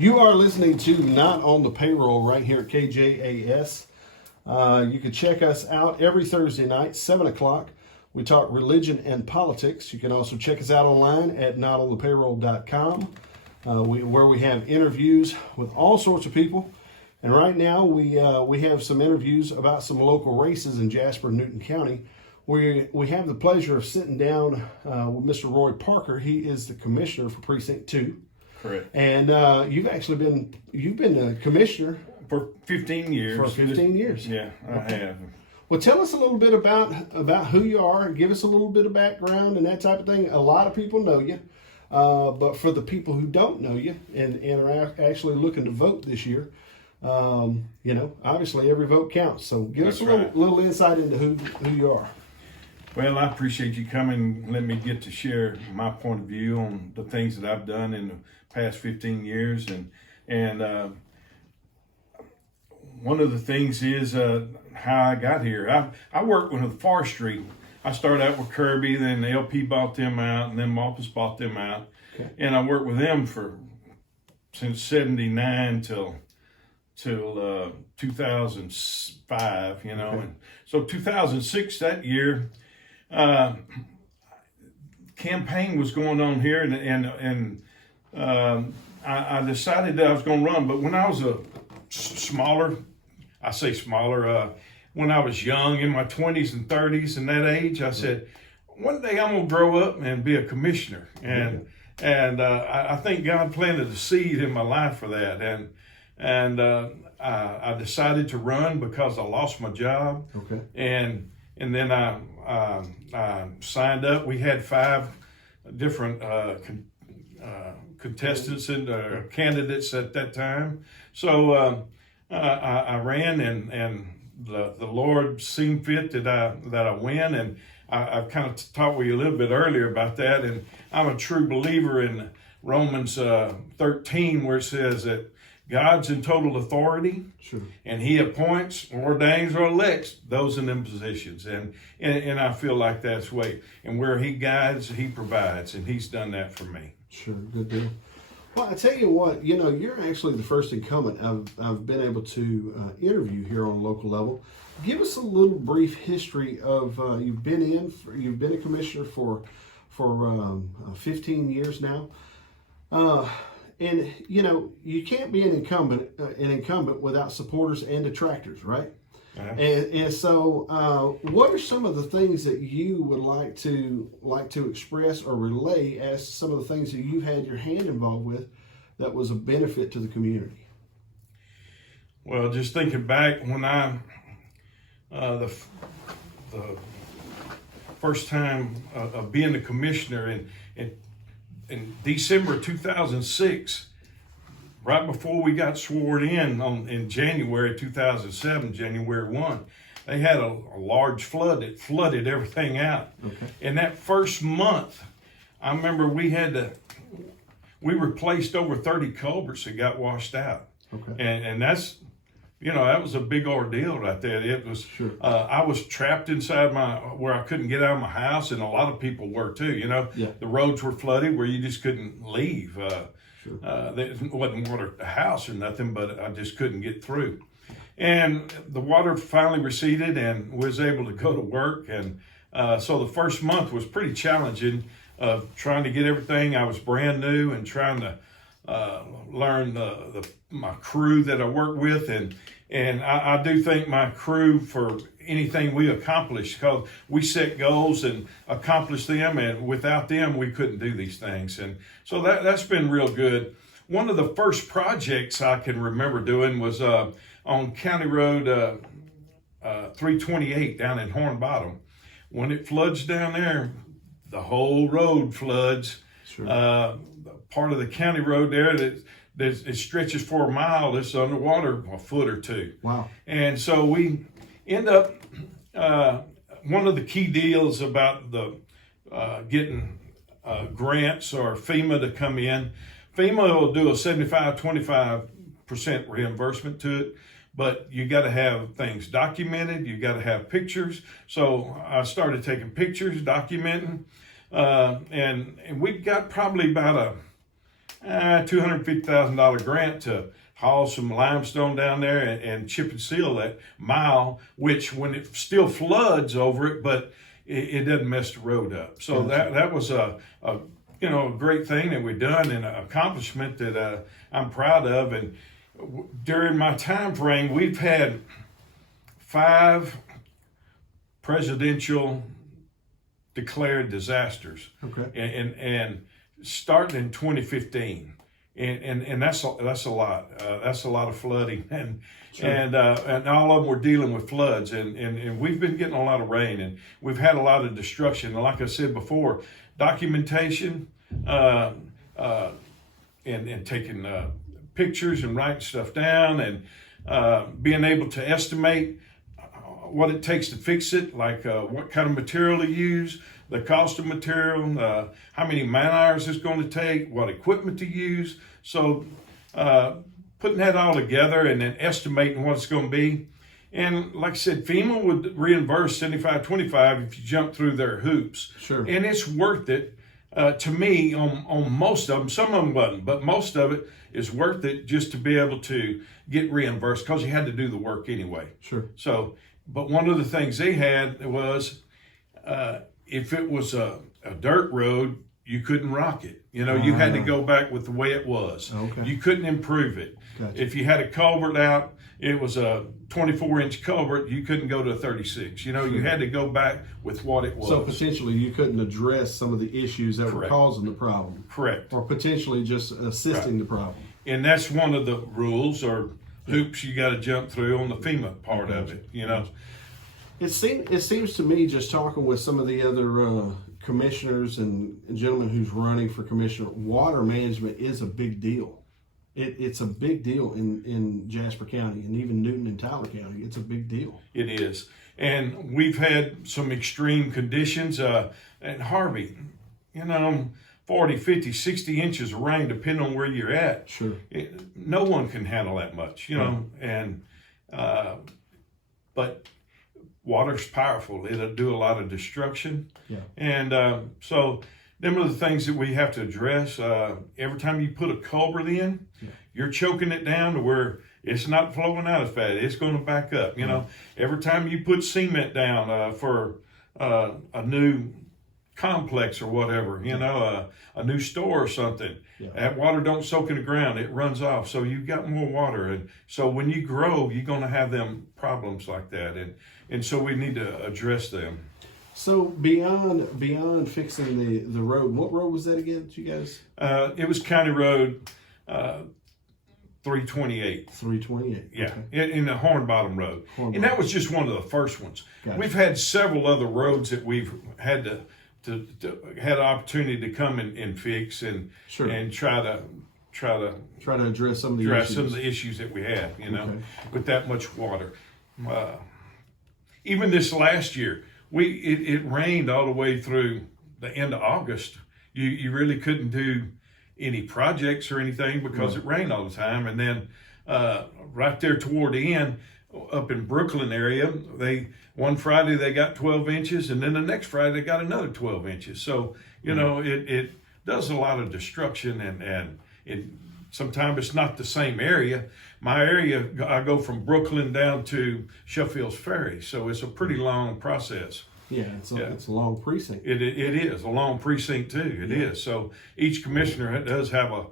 You are listening to Not on the Payroll right here at KJAS. You can check us out every Thursday night, 7 o'clock. We talk religion and politics. You can also check us out online at notonthepayroll.com, where we have interviews with all sorts of people. And right now we have some interviews about some local races in Jasper and Newton County. We have the pleasure of sitting down with Mr. Roy Parker. He is the commissioner for Precinct 2. Correct. And you've been a commissioner For 15 years. for 15 years. Yeah, I have. Well, tell us a little bit about who you are. Give us a little bit of background and that type of thing. A lot of people know you, but for the people who don't know you and are actually looking to vote this year, obviously every vote counts. So give us a little insight into who you are. Well, I appreciate you coming and let me get to share my point of view on the things that I've done in the past 15 years. And one of the things is how I got here. I worked with forestry. I started out with Kirby, then the LP bought them out, and then Malpas bought them out. Okay. And I worked with them since 79 till 2005, Okay. And so 2006, that year, campaign was going on here, and I decided that I was going to run. But when I was when I was young, in my 20s and 30s and that age, I said, one day I'm going to grow up and be a commissioner. And I think God planted a seed in my life for that. And I decided to run because I lost my job. Okay. And then I signed up. We had 5 different contestants and candidates at that time. So I ran, and the Lord seemed fit that I win. And I've kind of talked with you a little bit earlier about that. And I'm a true believer in Romans 13, where it says that God's in total authority, sure, and He appoints, ordains, or elects those in them positions. And I feel like that's the way. And where He guides, He provides, and He's done that for me. Sure, good deal. Well, I tell you what, you're actually the first incumbent I've been able to interview here on a local level. Give us a little brief history of you've been a commissioner for 15 years now. And you can't be an incumbent without supporters and detractors, right? Uh-huh. And so, what are some of the things that you would like to express or relay as to some of the things that you've had your hand involved with that was a benefit to the community? Well, just thinking back when the first time of being the commissioner in December 2006, right before we got sworn in January 2007, January 1, they had a large flood that flooded everything out. Okay. In that first month, I remember we replaced over 30 culverts that got washed out. Okay. And that's, that was a big ordeal right there. It was, sure. I was trapped inside where I couldn't get out of my house, and a lot of people were too. Yeah. The roads were flooded where you just couldn't leave. Sure. There wasn't water at the house or nothing, but I just couldn't get through. And the water finally receded, and was able to go to work. And so the first month was pretty challenging of trying to get everything. I was brand new and trying to learn my crew that I work with, and I do thank my crew for anything we accomplished, because we set goals and accomplished them, and without them we couldn't do these things. And so that's been real good. One of the first projects I can remember doing was on County Road 328 down in Horn Bottom. When it floods down there, the whole road floods. Sure. Part of the county road there that it stretches for a mile, it's underwater a foot or two. Wow. And so we end up, one of the key deals about the getting grants or FEMA to come in, FEMA will do a 25% reimbursement to it, but you got to have things documented, you got to have pictures. So I started taking pictures, documenting, and we got probably about $250,000 grant to haul some limestone down there and chip and seal that mile, which when it still floods over it, but it doesn't mess the road up. So that was a great thing that we've done and an accomplishment that I'm proud of. And during my time frame, we've had 5 presidential declared disasters. Okay. And starting in 2015. And that's a lot. That's a lot of flooding, and all of them were dealing with floods, and we've been getting a lot of rain, and we've had a lot of destruction. And like I said before, documentation, and taking pictures and writing stuff down, and being able to estimate what it takes to fix it, like what kind of material to use, the cost of material, how many man hours it's going to take, what equipment to use. So putting that all together and then estimating what it's going to be. And like I said, FEMA would reimburse 75-25 if you jump through their hoops. Sure. And it's worth it to me on most of them. Some of them wasn't, but most of it is worth it just to be able to get reimbursed because you had to do the work anyway. Sure. So, but one of the things they had was if it was a dirt road, you couldn't rock it. You know, you had to go back with the way it was. Okay. You couldn't improve it. Gotcha. If you had a culvert out, it was a 24-inch culvert, you couldn't go to a 36. You know, you had to go back with what it was. So potentially you couldn't address some of the issues that were Correct. causing the problem. Correct. Or potentially just assisting the problem. And that's one of the rules or hoops you got to jump through on the FEMA part of it, you know. It seems to me, just talking with some of the other commissioners and gentlemen who's running for commissioner, water management is a big deal. It's a big deal in Jasper County and even Newton and Tyler County. It's a big deal. It is. And we've had some extreme conditions. And Harvey, you know, 40, 50, 60 inches of rain, depending on where you're at. Sure. No one can handle that much, you know. And but water's powerful. It'll do a lot of destruction. Yeah. And so them are the things that we have to address. Every time you put a culvert in, you're choking it down to where it's not flowing out as fast. It's going to back up. You know, every time you put cement down for a new complex or whatever, you know, a new store or something, that water don't soak in the ground. It runs off. So you've got more water. And so when you grow, you're going to have them problems like that. And so we need to address them. So beyond fixing the road, what road was that again that you guys? It was County Road 328. 328. Yeah, okay. in the Hornbottom Road. And that was just one of the first ones. Gotcha. We've had several other roads that we've had to had an opportunity to come and fix and try to address some of the issues that we have, you know, okay. with that much water. Even this last year, it rained all the way through the end of August. You really couldn't do any projects or anything because it rained all the time. And then right there toward the end, up in Brooklyn area, one Friday they got 12 inches, and then the next Friday they got another 12 inches. So, you know, it does a lot of destruction, and sometimes it's not the same area. My area, I go from Brooklyn down to Sheffield's Ferry, so it's a pretty long process. Yeah, it's a long precinct. It is a long precinct too. It is. So each commissioner does have a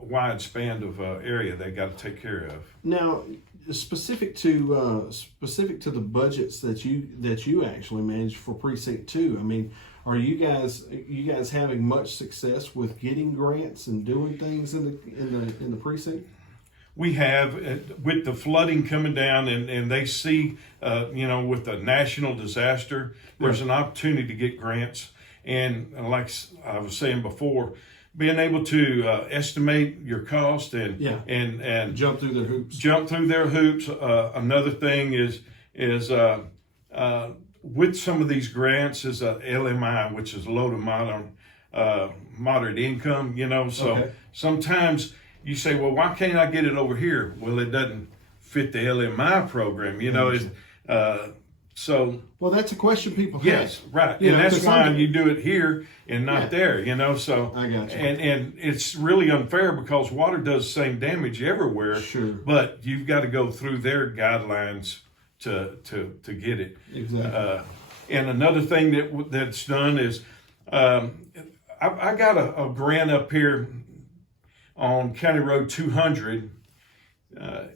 wide span of area they got to take care of. Now, specific to the budgets that you actually manage for Precinct 2, I mean, are you guys having much success with getting grants and doing things in the precinct? We have, with the flooding coming down, and they see, with the national disaster, there's an opportunity to get grants. And like I was saying before, being able to estimate your cost and jump through their hoops. Another thing is with some of these grants is a LMI, which is low to moderate income. You know, so sometimes you say, well, why can't I get it over here? Well, it doesn't fit the LMI program. You know, So, well, that's a question people have. yes, right, and that's why you do it here and not there. So I got you. And it's really unfair because water does the same damage everywhere. Sure. But you've got to go through their guidelines to get it. Exactly. And another thing that's done is I got a grant up here on County Road 200,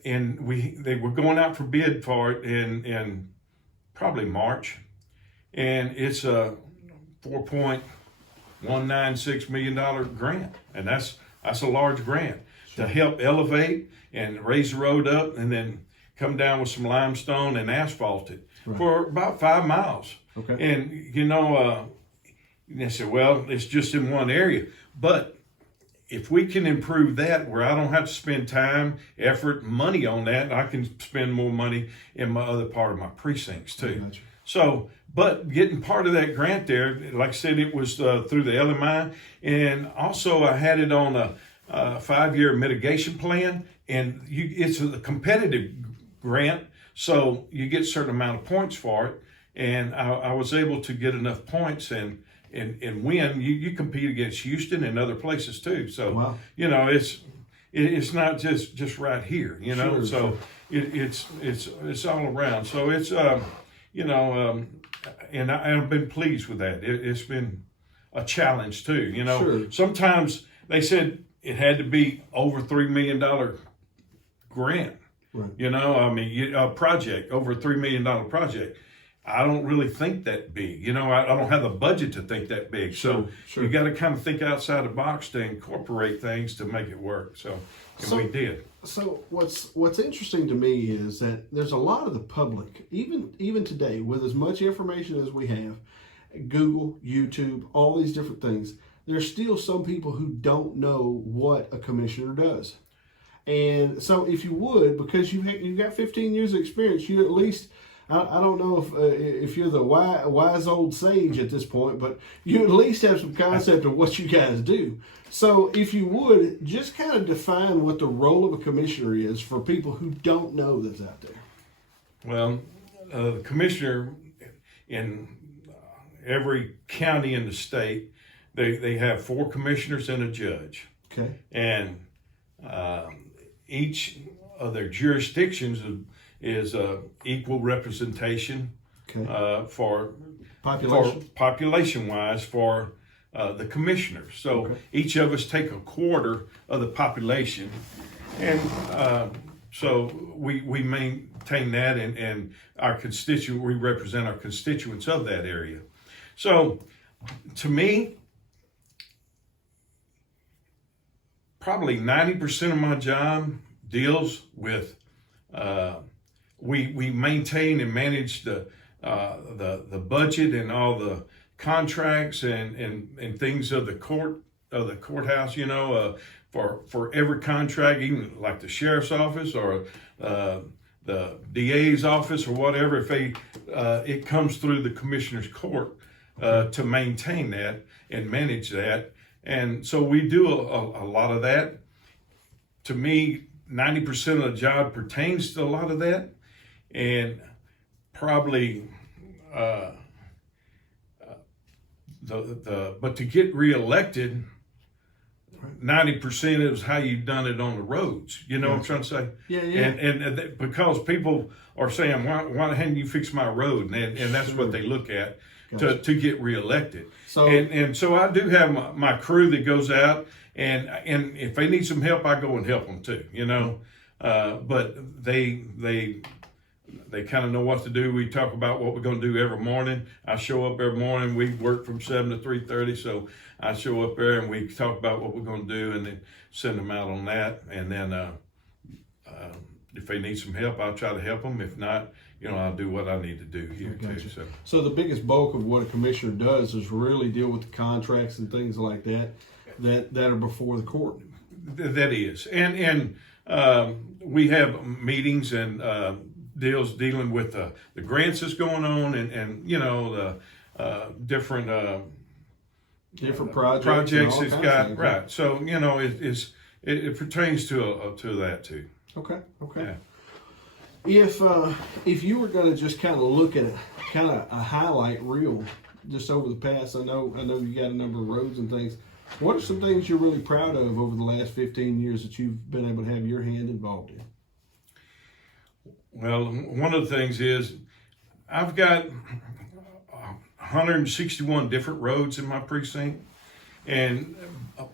and they were going out for bid for it in probably March, and it's a $4.196 million grant, and that's a large grant to help elevate and raise the road up, and then come down with some limestone and asphalt it for about 5 miles. Okay. And they said, well, it's just in one area, but if we can improve that where I don't have to spend time, effort, money on that, I can spend more money in my other part of my precincts too. Gotcha. So, but getting part of that grant there, like I said, it was through the LMI, and also I had it on a 5-year mitigation plan, and it's a competitive grant, so you get a certain amount of points for it, and I was able to get enough points and win. You compete against Houston and other places too. So wow. It's not just right here. Sure, so sure. It's all around. So it's and I've been pleased with that. It's been a challenge too. Sure. Sometimes they said it had to be over $3 million grant. Right. A project over a $3 million project. I don't really think that big. I don't have the budget to think that big. So Sure. you got to kind of think outside the box to incorporate things to make it work. So we did. So what's interesting to me is that there's a lot of the public, even today, with as much information as we have, Google, YouTube, all these different things, there's still some people who don't know what a commissioner does. And so if you would, because you've got 15 years of experience, you at least, I don't know if you're the wise old sage at this point, but you at least have some concept of what you guys do. So if you would, just kind of define what the role of a commissioner is for people who don't know that's out there. Well, the commissioner in every county in the state, they have 4 commissioners and a judge. Okay. And each of their jurisdictions is equal representation for population-wise for the commissioners. So each of us take a quarter of the population, and so we maintain that, and we represent our constituents of that area. So to me, probably 90% of my job deals with we maintain and manage the budget and all the contracts and things of the courthouse. For every contract, even like the sheriff's office or the DA's office or whatever, if it comes through the commissioner's court to maintain that and manage that. And so we do a lot of that. To me, 90% of the job pertains to a lot of that, and probably but to get reelected, 90% is how you've done it on the roads. You know what I'm trying to say? Yeah. And because people are saying, why hadn't you fixed my road? And that's what they look at to get reelected. So and so I do have my crew that goes out, and if they need some help, I go and help them too. But they kind of know what to do. We talk about what we're going to do every morning. I show up every morning. We work from 7 to 3:30, so I show up there and we talk about what we're going to do, and then send them out on that. And then if they need some help, I'll try to help them. If not, I'll do what I need to do here too. So the biggest bulk of what a commissioner does is really deal with the contracts and things like that are before the court. That is, and we have meetings and dealing with the grants that's going on, and the different projects it's got. Right. So it pertains to that too. Okay. Yeah. If you were going to just kind of look at a highlight reel just over the past, I know you got a number of roads and things. What are some things you're really proud of over the last 15 years that you've been able to have your hand involved in? Well, one of the things is I've got 161 different roads in my precinct, and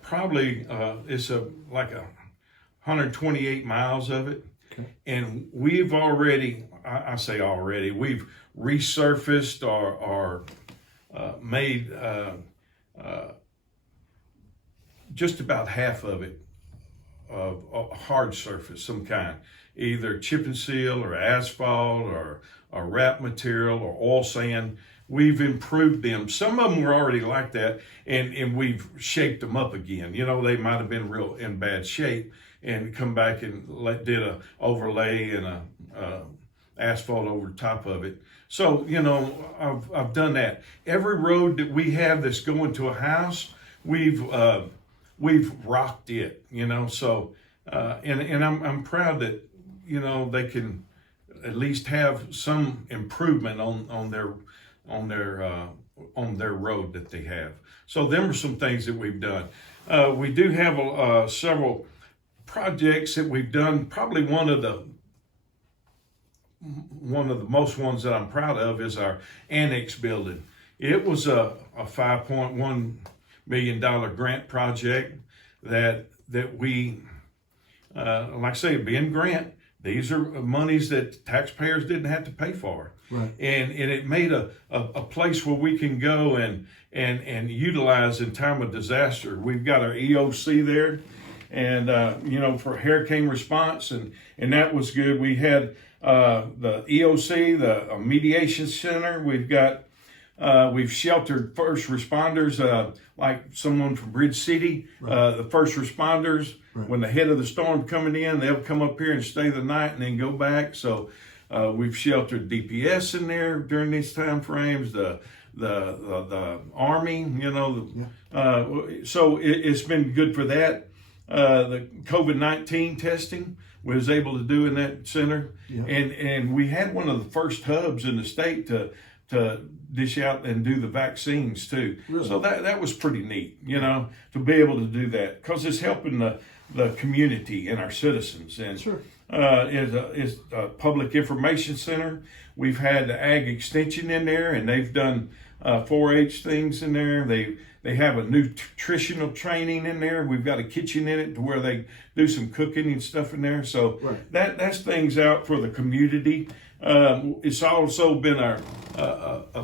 probably it's like 128 miles of it. Okay. And we've already, I say already, we've resurfaced or made just about half of it of a hard surface, some kind, either chip and seal or asphalt or wrap material or oil sand. We've improved them. Some of them were already like that, and we've shaped them up again. You know, they might have been real in bad shape, and come back and did a overlay and a asphalt over top of it. So, you know, I've done that. Every road that we have that's going to a house, we've rocked it. You know, so and I'm proud that, you know, they can at least have some improvement on their road that they have. So them are some things that we've done. We do have several projects that we've done. Probably one of the most ones that I'm proud of is our annex building. It was a $5.1 million grant project that we, like I say, being grant, these are monies that taxpayers didn't have to pay for. Right. And it made a place where we can go and utilize in time of disaster. We've got our EOC there, and you know, for hurricane response, and that was good. We had the EOC, the mediation center. We've sheltered first responders, like someone from Bridge City. Right. The first responders, right, when the head of the storm coming in, they'll come up here and stay the night and then go back. So we've sheltered DPS in there during these time frames. The Army, you know. Yeah. So it's been good for that. The COVID-19 testing was able to do in that center. Yeah. And we had one of the first hubs in the state to dish out and do the vaccines too. Really? So that was pretty neat, you know, to be able to do that, because it's helping the community and our citizens. And sure. It's a public information center. We've had the ag extension in there, and they've done 4-H things in there. They have a nutritional training in there. We've got a kitchen in it to where they do some cooking and stuff in there. So right, that's things out for the community. It's also been a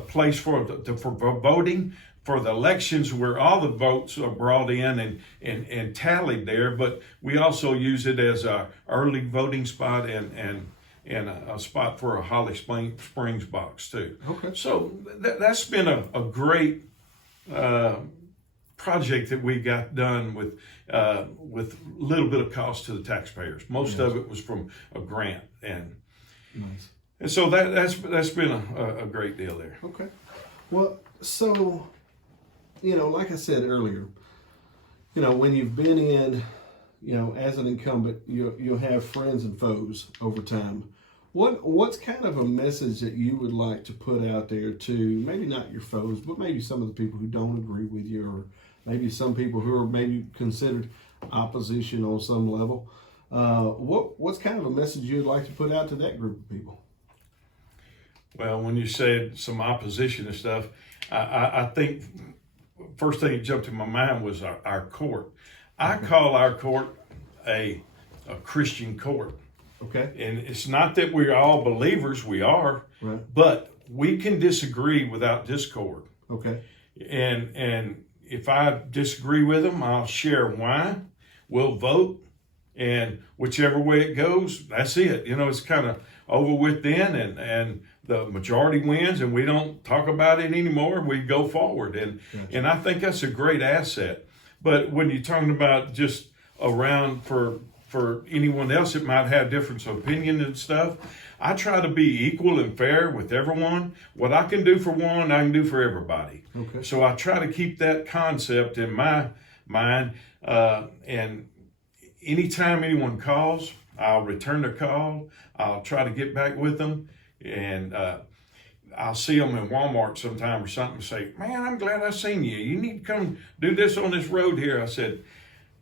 place for voting for the elections, where all the votes are brought in and tallied there. But we also use it as our early voting spot and a spot for a Holly Springs box too. Okay. So that's been a great project that we got done with a little bit of cost to the taxpayers. Most of it was from a grant, and nice. And so that's been a great deal there. Okay. Well, so, you know, like I said earlier, you know, when you've been in, you know, as an incumbent, you'll have friends and foes over time. What's kind of a message that you would like to put out there to maybe not your foes, but maybe some of the people who don't agree with you, or maybe some people who are maybe considered opposition on some level? What's kind of a message you'd like to put out to that group of people? Well, when you said some opposition and stuff, I think first thing that jumped to my mind was our court. I call our court a Christian court. Okay. And it's not that we're all believers, we are, right, but we can disagree without discord. Okay. And if I disagree with them, I'll share why. We'll vote, and whichever way it goes, that's it. You know, it's kind of over with then, and the majority wins, and we don't talk about it anymore. We go forward, and gotcha. And I think that's a great asset. But when you're talking about just around for anyone else that might have difference of opinion and stuff, I try to be equal and fair with everyone. What I can do for one, I can do for everybody. Okay. So I try to keep that concept in my mind, and anytime anyone calls, I'll return the call. I'll try to get back with them, and I'll see them in Walmart sometime or something and say, man, I'm glad I seen you. You need to come do this on this road here. I said,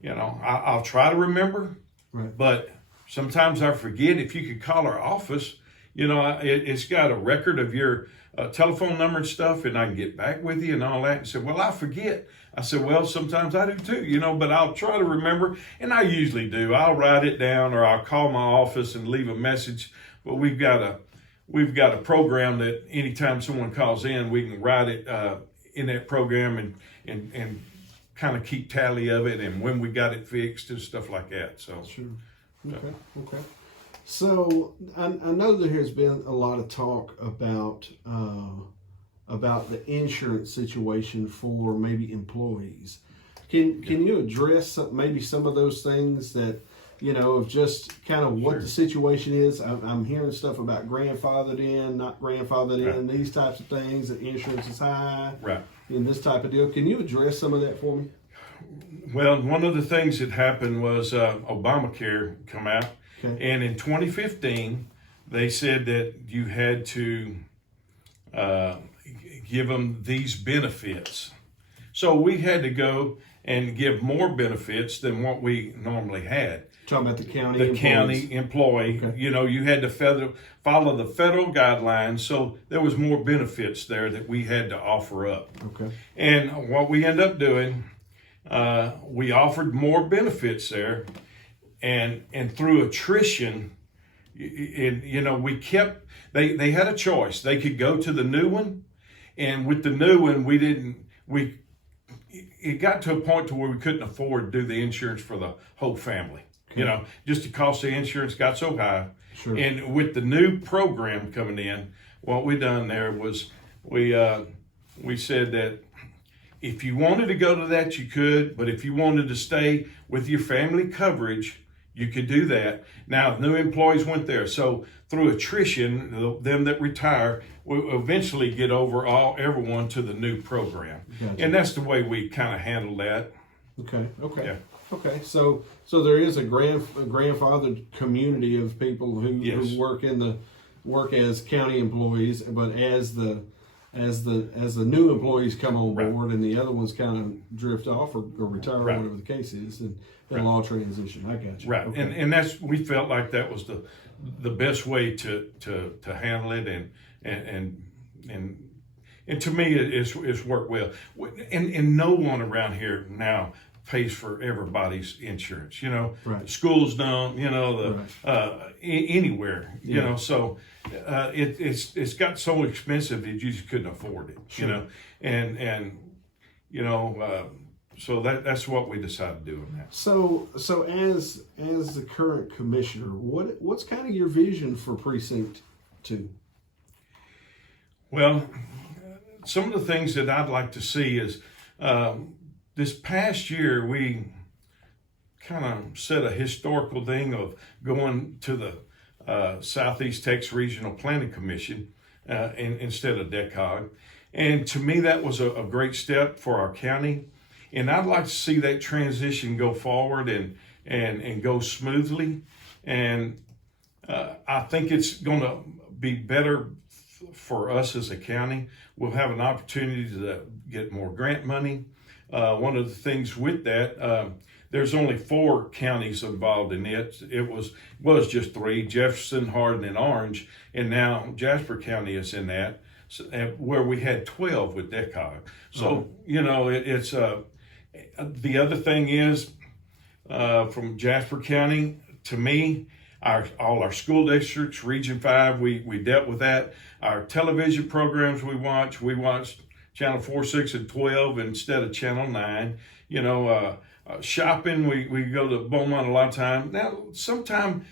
I'll try to remember, right. But sometimes I forget. If you could call our office, it's got a record of your telephone number and stuff, and I can get back with you and all that. And said, well, I forget. I said, well, sometimes I do too, but I'll try to remember, and I usually do. I'll write it down, or I'll call my office and leave a message. But we've got a program that anytime someone calls in, we can write it in that program and kind of keep tally of it and when we got it fixed and stuff like that. So sure. Okay. So I know there has been a lot of talk about the insurance situation for maybe employees. Can you address maybe some of those things that, of just kind of what the situation is? I'm hearing stuff about grandfathered in, not grandfathered in, these types of things, that insurance is high, right, and this type of deal. Can you address some of that for me? Well, one of the things that happened was Obamacare come out, and in 2015, they said that you had to give them these benefits. So we had to go and give more benefits than what we normally had. Talking about the county The employees. county employee, Okay. You had to follow the federal guidelines, so there was more benefits there that we had to offer up. Okay. And what we ended up doing, we offered more benefits there, and through attrition, we kept. They had a choice. They could go to the new one, and with the new one, it got to a point to where we couldn't afford to do the insurance for the whole family. Okay. Just the cost of insurance got so high. Sure. And with the new program coming in, what we done there was we said that if you wanted to go to that, you could, but if you wanted to stay with your family coverage, you could do that. Now, new employees went there. So through attrition, them that retire will eventually get everyone to the new program. Gotcha. And that's the way we kind of handle that. Okay. Yeah. Okay. So there is a grandfathered community of people who work as county employees, but as the new employees come on board and the other ones kind of drift off or retire or whatever the case is, and they'll all transition. I got you. Right. Okay. And we felt like that was the best way to handle it, and to me it's worked well. And no one around here now pays for everybody's insurance. Right. Schools don't. Anywhere. So it's got so expensive that you just couldn't afford it. Sure. So that's what we decided to do in that. So as the current commissioner, what's kind of your vision for Precinct 2? Well, some of the things that I'd like to see is this past year we kind of set a historical thing of going to the Southeast Texas Regional Planning Commission instead of DECOG. And to me, that was a great step for our county. And I'd like to see that transition go forward and go smoothly. And I think it's going to be better for us as a county. We'll have an opportunity to get more grant money. One of the things with that, there's only 4 counties involved in it. It was just 3, Jefferson, Hardin, and Orange. And now Jasper County is in that, where we had 12 with DECOG. So, it's the other thing is, from Jasper County, to me, all our school districts, Region 5, we dealt with that. Our television programs we watched Channel 4, 6, and 12 instead of Channel 9. Shopping, we go to Beaumont a lot of time. Now, sometime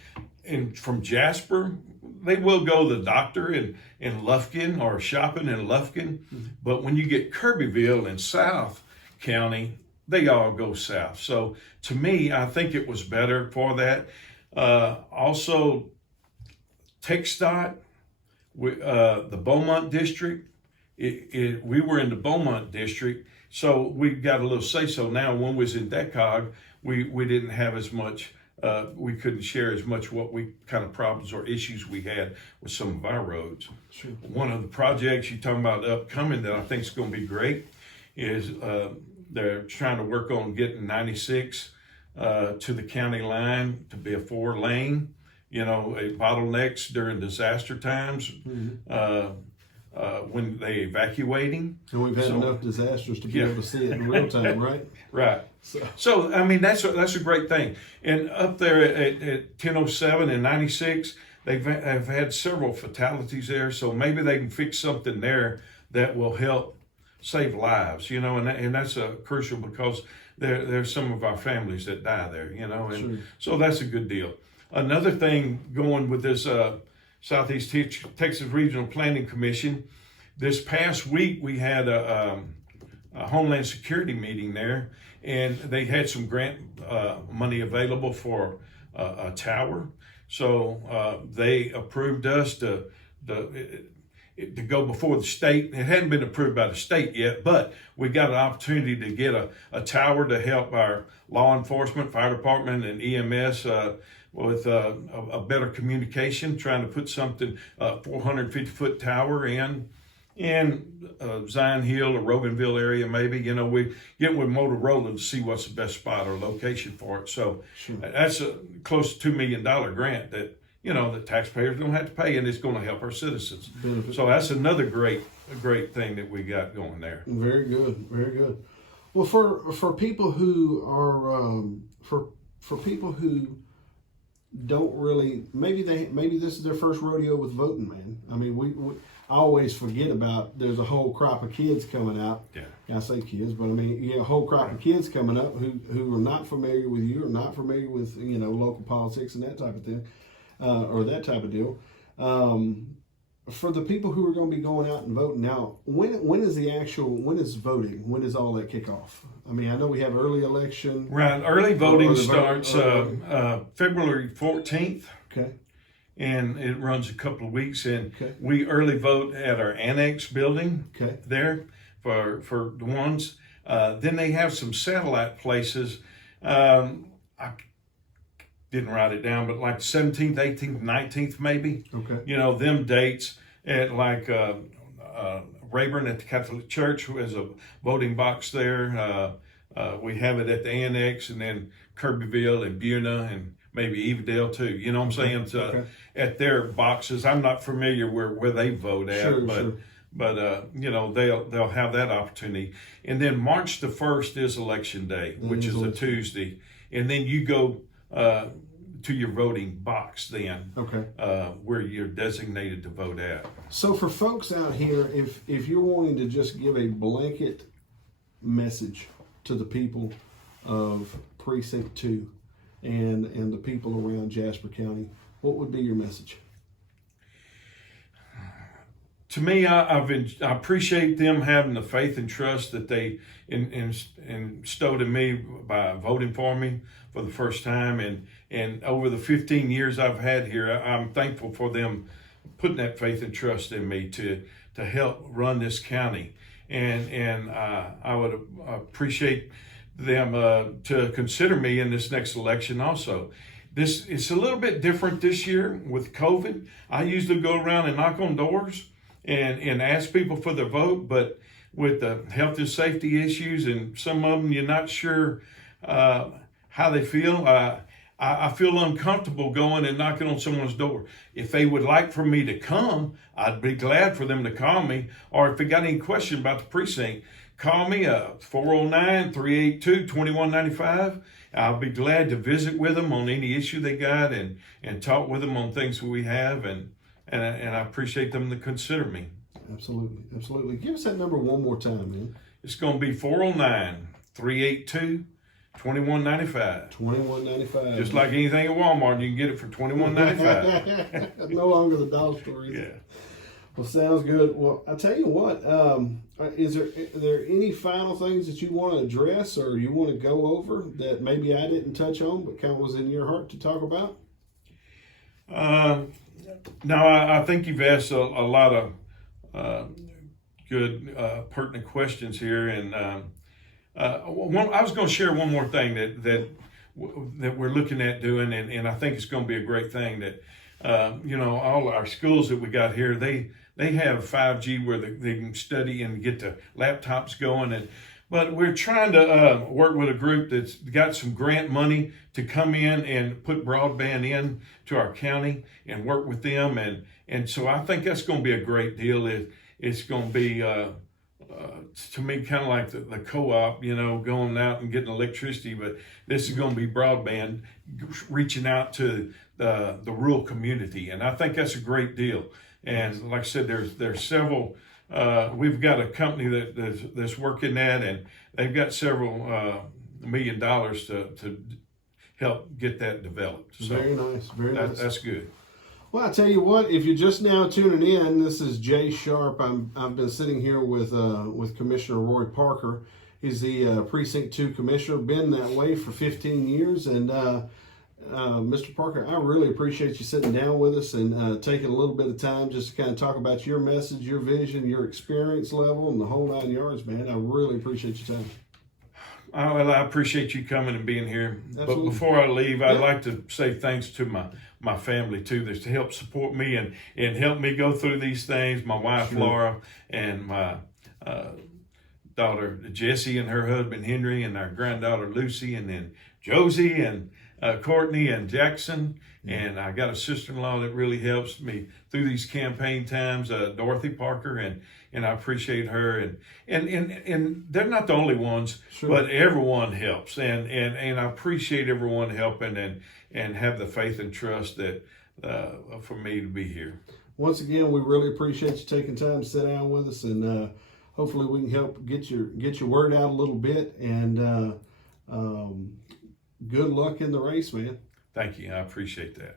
from Jasper, they will go to the doctor in Lufkin or shopping in Lufkin. Mm-hmm. But when you get Kirbyville and South County, they all go south. So to me, I think it was better for that. Also, TxDOT, the Beaumont district, we were in the Beaumont district, so we got a little say-so now. When we was in DECOG, we didn't have as much. We couldn't share as much what we kind of problems or issues we had with some of our roads. Sure. One of the projects you're talking about upcoming that I think is going to be great is they're trying to work on getting 96 to the county line to be a 4-lane. You know, bottlenecks during disaster times. When they evacuating. And we've had enough disasters to be able to see it in real time, right? Right. So I mean, that's a great thing. And up there at 1007 and 96, have had several fatalities there. So maybe they can fix something there that will help save lives, you know, and that's crucial because there's some of our families that die there, you know, and so that's a good deal. Another thing going with this Southeast Texas Regional Planning Commission, this past week we had a Homeland Security meeting there, and they had some grant money available for a tower. So they approved us to go before the state. It hadn't been approved by the state yet, but we got an opportunity to get a tower to help our law enforcement, fire department, and EMS with a better communication, trying to put something, 450-foot tower in Zion Hill or Roganville area maybe. You know, we get with Motorola to see what's the best spot or location for it. So that's a close to $2 million grant that, you know, the taxpayers don't have to pay, and it's going to help our citizens. So that's another great thing that we got going there. Very good, very good. Well, for people who are for people who don't really, maybe this is their first rodeo with voting, man. I mean, I always forget about there's a whole crop of kids coming out. Yeah, I say kids, but I mean, you know, a whole crop of kids coming up who are not familiar with you or not familiar with, you know, local politics and that type of thing. Or that type of deal. For the people who are going to be going out and voting now, when is voting? When does all that kick off? I mean, I know we have early election. Right, early voting starts February 14th. Okay. And it runs a couple of weeks, and we early vote at our annex building there for the ones. Then they have some satellite places. I didn't write it down, but like 17th, 18th, 19th, maybe. Okay. You know, them dates at like Rayburn at the Catholic Church has a voting box there. We have it at the Annex, and then Kirbyville and Buna and maybe Evadale too. You know what I'm saying? So at their boxes, I'm not familiar where they vote at, but you know, they'll have that opportunity. And then March the 1st is Election Day, which is a Tuesday, and then you go to your voting box then, where you're designated to vote at. So for folks out here, if you're wanting to just give a blanket message to the people of Precinct 2 and the people around Jasper County, what would be your message? To me, I appreciate them having the faith and trust that they instilled in me by voting for me for the first time. And over the 15 years I've had here, I'm thankful for them putting that faith and trust in me to help run this county. And I would appreciate them to consider me in this next election also. It's a little bit different this year with COVID. I usually go around and knock on doors and ask people for their vote, but with the health and safety issues and some of them you're not sure how they feel, I feel uncomfortable going and knocking on someone's door. If they would like for me to come, I'd be glad for them to call me, or if they got any question about the precinct, call me 409-382-2195. I'll be glad to visit with them on any issue they got and talk with them on things we have, and I appreciate them to consider me. Absolutely, absolutely. Give us that number one more time, man. It's going to be 409-382-2195. $21.95. Just like anything at Walmart, you can get it for $21.95. No longer the dollar store. Yeah. Well, sounds good. Well, I tell you what, are there any final things that you want to address or you want to go over that maybe I didn't touch on but kind of was in your heart to talk about? No, I think you've asked a lot of good, pertinent questions here, and I was going to share one more thing that that we're looking at doing, and I think it's going to be a great thing that, all our schools that we got here, they have 5G where they can study and get the laptops going, but we're trying to work with a group that's got some grant money to come in and put broadband in to our county and work with them, and so I think that's going to be a great deal. It's going to be to me kind of like the co-op, going out and getting electricity, but this is going to be broadband reaching out to the rural community, and I think that's a great deal. And like I said, there's several. We've got a company that's working that, and they've got several $1 million to help get that developed. So very nice, very nice. That's good. Well, I tell you what, if you're just now tuning in, this is Jay Sharp. I've been sitting here with Commissioner Roy Parker. He's the Precinct 2 Commissioner, been that way for 15 years. And Mr. Parker, I really appreciate you sitting down with us and taking a little bit of time just to kind of talk about your message, your vision, your experience level, and the whole 9 yards, man. I really appreciate your time. Well, I appreciate you coming and being here. Absolutely. But before I leave, I'd like to say thanks to my family too, that's to help support me and help me go through these things. My wife Laura and my daughter Jessie and her husband Henry and our granddaughter Lucy, and then Josie and Courtney and Jackson. And I got a sister-in-law that really helps me through these campaign times, Dorothy Parker, and I appreciate her. And they're not the only ones, but everyone helps. And I appreciate everyone helping and have the faith and trust that for me to be here. Once again, we really appreciate you taking time to sit down with us, and hopefully we can help get your word out a little bit. And good luck in the race, man. Thank you. I appreciate that.